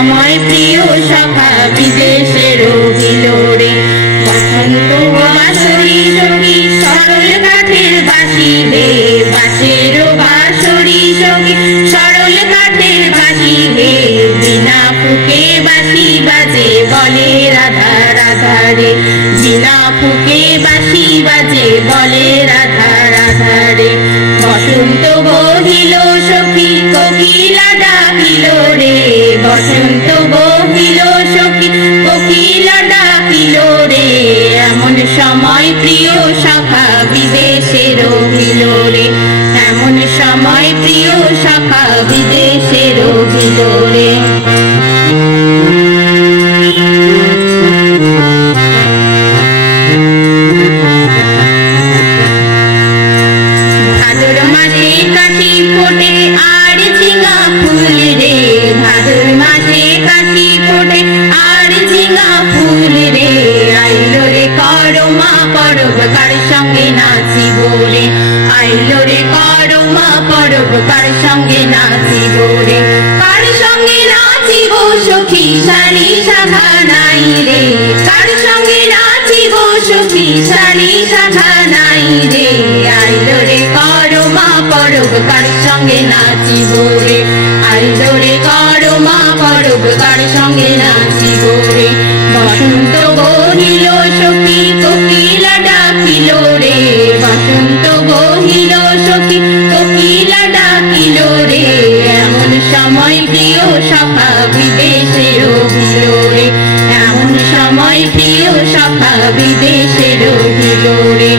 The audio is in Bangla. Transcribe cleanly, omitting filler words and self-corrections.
সময় প্রিয় সখা বিদেশে রহিল রে। বসন্ত বাঁশরি সখী সরল কাঠের বাঁশি হে, বাঁশের বাঁশরি সখী সরল কাঠের বাঁশি হে, বিনা ফুকে বাঁশি বাজে বলে রাধা রাধা রে, বিনা ফুকে বাঁশি বাজে বলে রাধা রাধা রে। বসন্ত বহিল সখী কোকিলা ডাকিল রে, বসন্ত বহিল সখী কোকিলা ডাকিল রে, এমন সময় প্রিয় সখা বিদেশে রহিল রে, এমন সময় প্রিয় সখা বিদেশে রহিল রে। ভাদর মাসে কাশি ফোটে আর ঝিঙা ফুল রে, ভাদর মাসে কাশি ফোটে আর ঝিঙা ফুল রে, আইলো রে করমা পরব কার সঙ্গে নাচিব রে, আইলো রে করমা পরব কার সঙ্গে নাচিব রে, কার সঙ্গে নাচিব সখী শাড়ি শাখা নাই রে, কার সঙ্গে নাচিব সখী শাড়ি শাখা নাই রে, আইলো রে করমা পরব কার সঙ্গে নাচিব রে, আইলো রে করমা পরব কার সঙ্গে নাচিব রে। বসন্ত বহিল সখী কোকিলা ডাকিল রে, বসন্ত বহিল সখী কোকিলা ডাকিল রে, এমন সময় প্রিয় সখা বিদেশে রহিল রে, এমন সময় প্রিয় সখা বিদেশে রহিল রে।